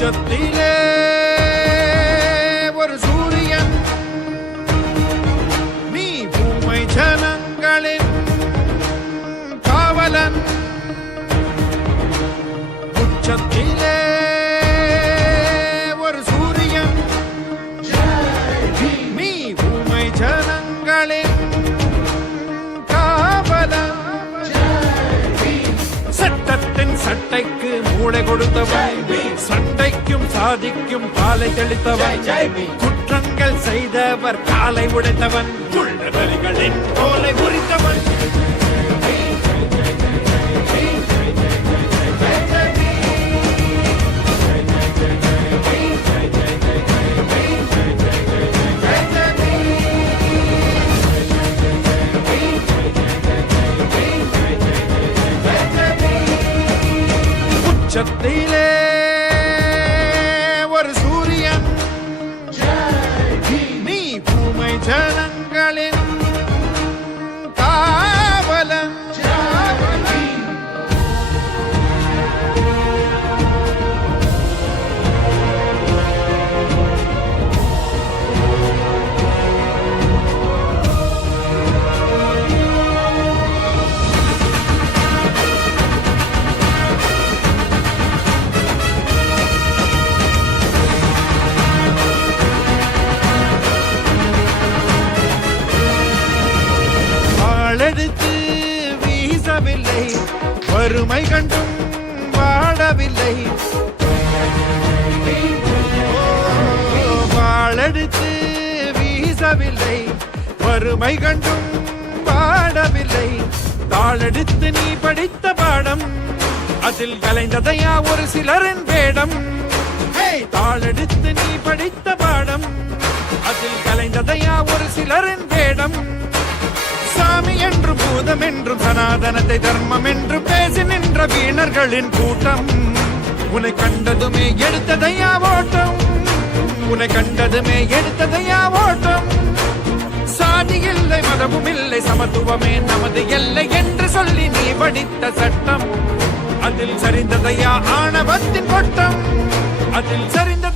உச்சத்திலே ஒரு சூரியன், நீ பூமை ஜனங்களின் காவலன். உச்சத்திலே ஒரு சூரியன், நீ பூமை ஜனங்களின் காவலன். சட்டத்தின் சட்டைக்கு மூளை கொடுத்தவன், சண்டைக்கும் சாதிக்கும் பாலை தெளித்தவன், குற்றங்கள் செய்தவர் காலை உடைத்தவன், குள்ளவர்களின் தோலை உரித்தவன். உச்சத்திலே ஒரு சூரியன், நீ பூமை ஜனங்களின் காவலன். எடுத்து வீசவில்லை, வறுமை கண்டும் வாழவில்லை. வாழெடுத்து வீசவில்லை, வறுமை கண்டும் வாழவில்லை. தாளெடுத்து நீ படித்த பாடம், அதில் கலைந்ததையா ஒரு சிலரின் வேடம். தாளெடுத்து நீ படித்த பாடம், அதில் கலைந்ததையா ஒரு சிலரின் வேடம். சாமி என்றும் பூதம் என்றும் சனாதனத்தை தர்மம் என்று பேசி நின்ற வீணர்களின் கூட்டம். உன்னை கண்டதுமே எடுத்ததையா ஓட்டம், உன்னை கண்டதுமே எடுத்ததையா ஓட்டம். சாதி இல்லை மதமும் இல்லை, சமத்துவமே நமது எல்லை என்று சொல்லி நீ படித்த சட்டம். அதில் சரிந்ததையா ஆணவத்தின் கொட்டம், அதில் சரிந்த